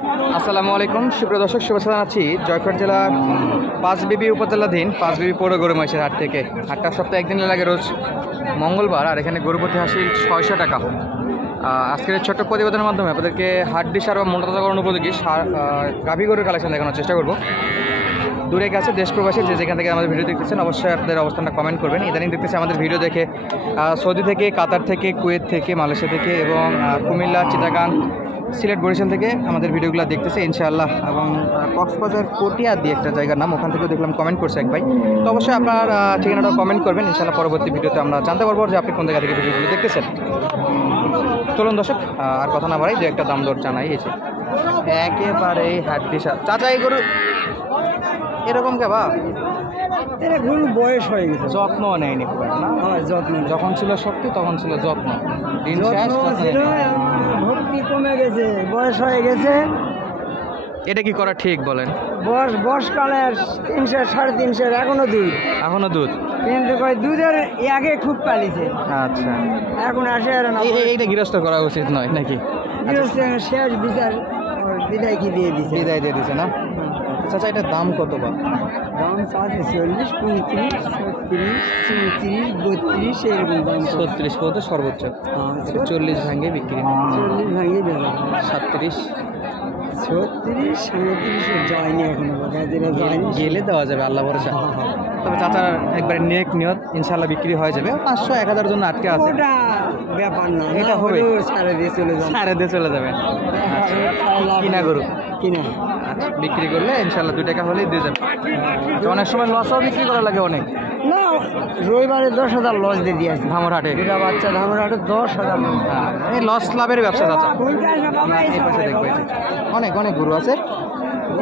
আসসালামু আলাইকুম সুপ্রিয় দর্শক, শুভেচ্ছা জানাচ্ছি জয়পুরহাট জেলার পাঁচবিবি উপজেলাধীন পাঁচবিবি পৌর গরু মহিষের হাট থেকে। হাটটা সপ্তাহে একদিন লাগে, রোজ মঙ্গলবার। আর এখানে গরু প্রতি হাসিল 600 টাকা। আজকের এই ছোট্ট প্রতিবেদনের মাধ্যমে আপনাদেরকে হাড্ডি সার বা মোটাতাজাকরণ উপযোগী গাভী গরুর কালেকশন দেখানোর চেষ্টা করব। দূরে গেছে দেশ প্রবাসী যে যেখান থেকে আমাদের ভিডিও দেখতেছেন, অবশ্যই আপনাদের অবস্থানটা কমেন্ট করবেন। ইদানিং দেখতেছি আমাদের ভিডিও দেখে সৌদি থেকে, কাতার থেকে, কুয়েত থেকে, মালয়েশিয়া থেকে এবং কুমিল্লা, চিটাগাং, সিলেট, বরিশাল থেকে আমাদের ভিডিওগুলো দেখতেছে ইনশাআল্লাহ। এবং কক্সবাজার কোটিয়া দিয়ে একটা জায়গার নাম, ওখান থেকেও দেখলাম কমেন্ট করছে এক ভাই। তো অবশ্যই আপনার ঠিকানাটা কমেন্ট করবেন ইনশাআল্লাহ। পরবর্তী ভিডিওতে আমরা জানতে পারবো যে আপনি কোন জায়গা থেকে ভিডিওগুলো দেখতেছেন। চলুন দর্শক, আর কথা না বাড়াই, যে একটা দাম দর জানাই এসে একেবারে হাড্ডি সার। চাচা এই গরু এরকম কে বা গরু বয়স হয়ে গেছে, যত্ন নেয়নি না? যত্ন যখন ছিল শক্তি তখন ছিল যত্ন, দিন শেষ ছিল, ভক্তি কমে গেছে, বয়স হয়ে গেছে। এটা কি করা ঠিক বলেন? বয়সকালে 300 350 এখনো দুধ, কিন্তু দুধের আগে খুব পালিছে। আচ্ছা, এখন আসে আর না। এইটা গৃহস্থ করা উচিত নয় নাকি? শেষ বিচার বিদায় দিয়ে দিছে না? আচ্ছা, এটার দাম কত বা? দাম আছে 40, 35, 36, 34, 32 এরকম দাম। 36 পর্যন্ত সর্বোচ্চ। 40 ভাঙে বিক্রি, 40 ভাঙিয়ে দেওয়া, 37, 36, 37 যায়নি এখনো, যায়নি। গেলে দেওয়া যাবে, আল্লাহ ভরসা। তবে চাচার একবারে নিয়ত ইনশাল্লাহ বিক্রি হয়ে যাবে। 500 1000 জন্য আটকে আছে, ওটা ব্যাপার না, এটা হবে, সারে দিয়ে চলে যাবে। কিনা গরু কিনা বিক্রি করলে ইনশাল্লাহ 2 টাকা হলেই দিয়ে যাবে। অনেক সময় লসও বিক্রি করা লাগে অনেক। না, রবিবারে 10,000 লস দিয়ে দিয়েছে ধামরহাটে, দুটা বাচ্চা ধামরহাটে 10,000। এই লস লাভের ব্যবসা চাচা। এই পাশে দেখবো, অনেক গরু আছে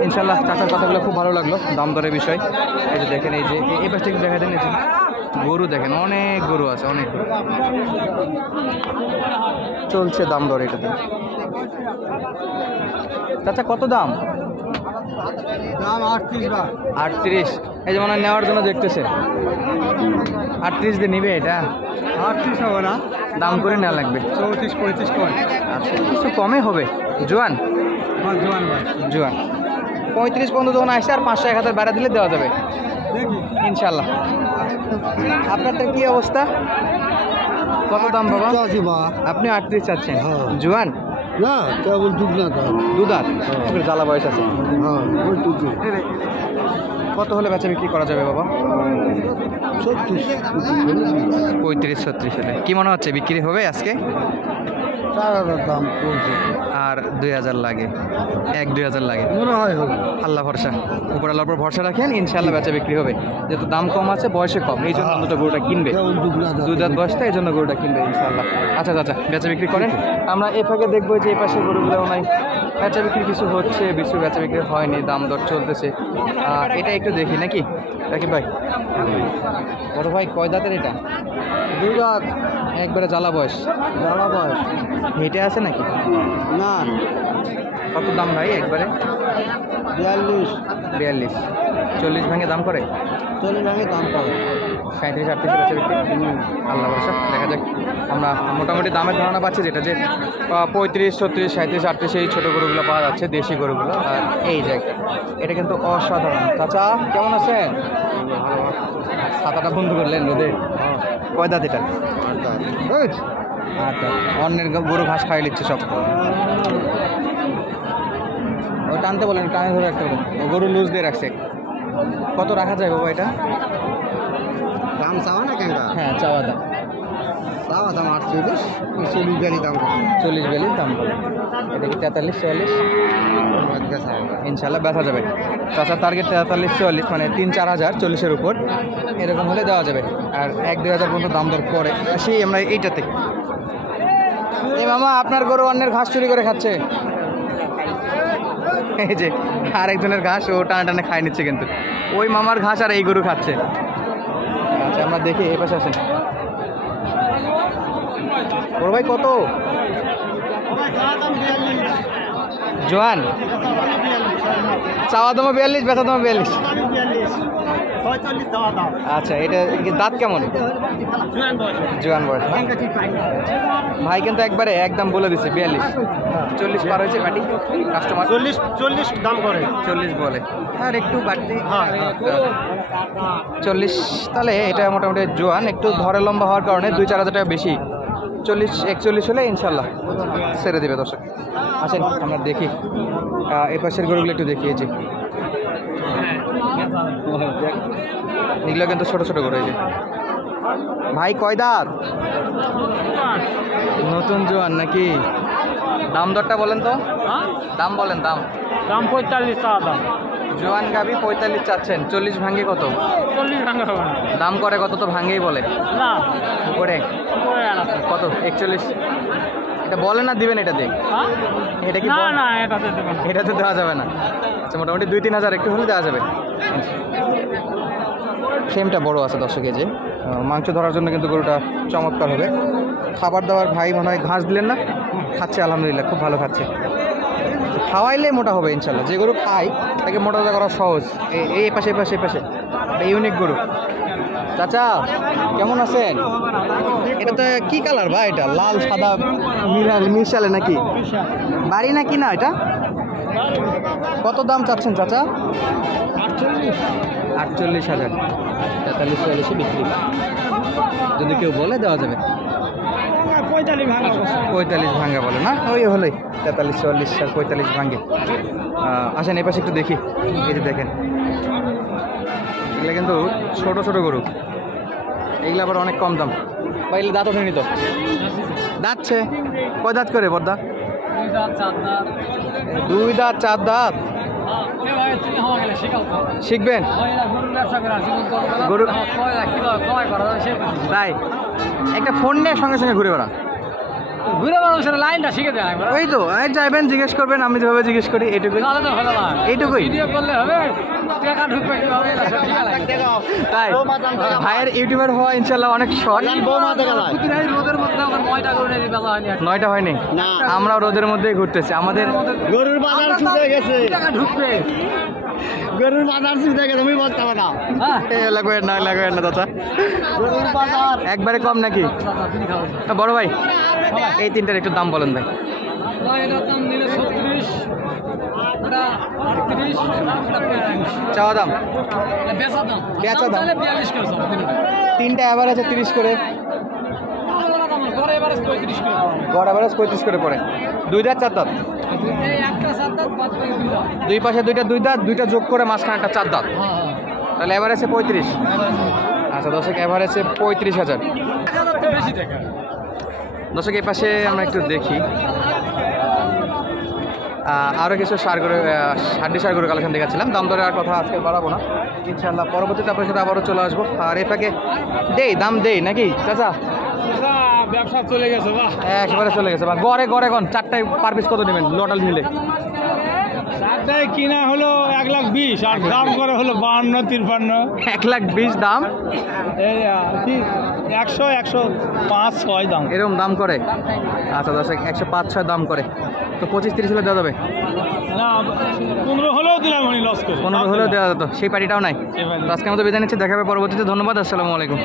ইনশাল্লাহ। চাচার কথাগুলো খুব ভালো লাগলো, দাম দরের বিষয়। এই যে দেখেন, এই যে এই পাশটা একটু দেখা দেন, গরু দেখেন, অনেক গরু আছে, অনেক গরু চলছে দাম দর এটাতে। চাচা কত দাম? দাম 38। এই যে মনে হয় নেওয়ার জন্য দেখতেছে, 38 দিয়ে নিবে এটা? 38 হবে না, দাম করে নেওয়া লাগবে। 34, 35 কম। আচ্ছা, কিছু কমে হবে। জোয়ান 35 পর্যন্ত যখন আসছে, আর 500 1000 বাড়া দিলে দেওয়া যাবে ইনশাল্লাহ। আপনারটা কি অবস্থা? কত দাম বাবা? আপনি 38 চাচ্ছেন? জোয়ান না, কেবল দুধাত, জ্বালা বয়স আছে। কত হলে বেচা বিক্রি করা যাবে বাবা? 35 36 হলে কি মনে হচ্ছে বিক্রি হবে আজকে? 4,000 দাম পড়ছে, আর 2000 লাগে, 1-2000 লাগে মনে হয় হবে। আল্লাহ ভরসা, উপর আল্লাহর উপর ভরসা রাখেন, ইনশাল্লাহ বেচা বিক্রি হবে। যেহেতু দাম কম আছে, বয়সে কম, এই জন্য অন্তত গরুটা কিনবে। 2 দাঁত বয়সটা, এই জন্য গরুটা কিনবে ইনশাল্লাহ। আচ্ছা চাচা, বেচা বিক্রি করেন। আমরা এই ফাঁকে দেখবো যে এই পাশে গরুগুলো নাই বেচা বিক্রি কিছু হচ্ছে, বেশি বেচা বিক্রি হয়নি, দাম দর চলতেছে। এটা একটু দেখি নাকি রাকিব ভাই? বড় ভাই কয় দাঁতের এটা? 2 দাঁত, একবারে জ্বালা বয়স। হেঁটে আছে নাকি? না। কত দাম ভাই একবারে? 42। 40 ভাঙে দাম করে? 40 ভাঙে দাম করে। 37 38 বেচা বিক্রি। আল্লাহ ভরসা, দেখা যাক। আমরা মোটামুটি দামের ধারণা পাচ্ছি, যেটা যে 35 36 37 38 এই ছোটো গরুগুলো পাওয়া যাচ্ছে, দেশি গরুগুলো। আর এই জায়গা এটা কিন্তু অসাধারণ। চাচা কেমন আছেন? ছাতাটা বন্ধ করলেন রোদে? কয় দাঁত এটা? 8 দাঁত। অন্যের গরু ঘাস খাইয়ে নিচ্ছে সব। ও টানতে বলেন, টানে ধরে রাখতে বলেন। গরু লুজ দিয়ে রাখছে। কত রাখা যায় বাবা এটা? দাম চাওয়া না কেন? হ্যাঁ, চাওয়া দাম 48, 40 বেলি দাম। 40 বেলির দাম বলে। এটা কি 43 44? ইনশাল্লাহ বেচা যাবে। চাচার টার্গেট 43 44, মানে 3-4 হাজার, 40-এর উপর এরকম হলে দেওয়া যাবে। আর 1-2 হাজার পর্যন্ত দাম দর করে সেই আমরা এইটাতে। এই মামা, আপনার গরু অন্যের ঘাস চুরি করে খাচ্ছে। এই যে আরেকজনের ঘাস ও টানে খাই নিচ্ছে, কিন্তু ওই মামার ঘাস আর এই গরু খাচ্ছে। আচ্ছা, আমরা দেখি এই পাশে আসেন। বড় ভাই কত? জোয়ান চাওয়া দাম 42, বেচা দাম 42। আচ্ছা, এটা দাঁত কেমন? জোয়ান বয়স না? ভাই কিন্তু একবারে একদম বলে দিচ্ছে 42, 40 পার হয়েছে পাটি কাস্টমার। 40 দাম করে, 40 বলে, আর একটু বাড়তি 40। তাহলে এটা মোটামুটি জোয়ান, একটু ধরে লম্বা হওয়ার কারণে 2-4 হাজার টাকা বেশি। 40-41 হলে ইনশাল্লাহ ছেড়ে দেবে দর্শক। আসেন আমরা দেখি এই পাশের গরুগুলো একটু দেখিয়েছি। এগুলো কিন্তু ছোট ছোট গরু। এই যে ভাই কয় দাঁত? নতুন জোয়ান নাকি? দাম দরটা বলেন তো, দাম বলেন। দাম 45 টাকা দাম। জোয়ান গাবি 45 চাচ্ছেন, 40 ভাঙ্গে কত? 40 টাকা হবে না। দাম করে কত? তো ভাঙ্গেই বলে না, করে কত? 41। এটা বলে না দিবেন এটা দেখ, এটা কি? না এটাতে দেবেন, এটাতে দেওয়া যাবে না। আচ্ছা, মোটামুটি 2-3 হাজার একটু হলে দেওয়া যাবে। ফ্রেমটা বড় আছে 10 কেজি। মাংস ধরার জন্য কিন্তু গরুটা চমৎকার হবে। খাবার দাবার ভাই মনে হয় ঘাস দিলেন না? খাচ্ছে আলহামদুলিল্লাহ, খুব ভালো খাচ্ছে। খাওয়াইলে মোটা হবে ইনশাল্লাহ। যে গরু খায় তাকে মোটা করা সহজ। এই পাশে ইউনিক গরু। চাচা কেমন আছেন? এটা তো কি কালার ভাই? এটা লাল সাদা মিশালে নাকি? বাড়ি নাকি না এটা? কত দাম চাচ্ছেন চাচা? 48,000। 43-44 বিক্রি। যদি কেউ বলে দেওয়া যাবে। 45 ভাঙ্গা বলে না? ওই হলে 43-44 আর 45 ভাঙ্গে। আসেন এই পাশে একটু দেখি। এই যে দেখেন, এগুলো কিন্তু ছোট ছোট গরু, এগুলো আবার অনেক কম দাম। বা এগুলো দাঁত ওঠেনি তো? দাঁতছে কয় দাঁত করে বর্দা? 2 দাঁত 4 দাঁত। শিখবেন গরু? তাই একটা ফোন নিয়ে সঙ্গে সঙ্গে ঘুরে বেড়ান। লাইনটা শিখে দেয়। ওই তো যাইবেন, জিজ্ঞেস করবেন, আমি যেভাবে জিজ্ঞেস করি এইটুকুই। এইটুকুই করলে হবে, টাকা ঢুকবে কিভাবে? তাই ভাইয়ের ইউটিউবার হওয়া ইনশাল্লাহ অনেক শর্ট। রোদের মধ্যে 9টা করে বেচা হয়নি। 9টা হয়নি, আমরাও রোদের মধ্যেই ঘুরতেছি। আমাদের গরুর বাজার ছুটে গেছে, টাকা ঢুকবে, গরুর বাজার ছুটে গেছে, তুমি বলতে হবে না। লাগবে না চাচা, গরুর বাজার একবারে কম নাকি? বড় ভাই এই তিনটার একটু দাম বলেন ভাই। এটার দাম দিলে 36, ওটা 38, চাওয়া দাম, বেচা দাম বেচা দাম 42 করে সব দিন। তিনটা অ্যাভারেজ 30 করে, গড় এভারেজ 35 করে। গড় অ্যাভারেজ 35 করে পড়ে। 2 দাঁত 4 দাঁত, এই একটা 7 দাঁত, বাদ বাকি 2 দাঁত। দুই পাশে 2 দাঁত, 2টা যোগ করে মাঝখানে একটা 4 দাঁত, তাহলে অ্যাভারেজে 35। আচ্ছা দর্শক, অ্যাভারেজে 35,000। বেশি টাকা দর্শক এই পাশে আমরা একটু দেখি, আরও কিছু হাড্ডি সার গরু কালেকশন দেখাচ্ছিলাম। দাম দরে আর কথা আজকে বাড়াবো না, ইনশাল্লাহ পরবর্তীতে আপনার সাথে আবারও চলে আসবো। আর এ পাকে দাম দেই নাকি চাচা? ব্যবসা চলে গেছে বা একবারে চলে গেছে বা গড়ে কোন 4টায় পার পিস কত নেবেন লোটাল নিলে? চারটায় কিনা হলো 1,20,000 আর দাম করে হলো 52-53। 1,20,000 দাম, এই কি 100, 105, 6 দাম এরকম দাম করে? আচ্ছা দর্শক, 105-6 দাম করে, তো 25-30 হলে দেওয়া যাবে? না, 15 হলেও দিলাম উনি লস করে, 15 হলেও দেওয়া যেত, সেই পার্টিটাও নাই। তো আজকের মতো বিদায় নিচ্ছি, দেখা হবে পরবর্তীতে। ধন্যবাদ, আসসালামু আলাইকুম।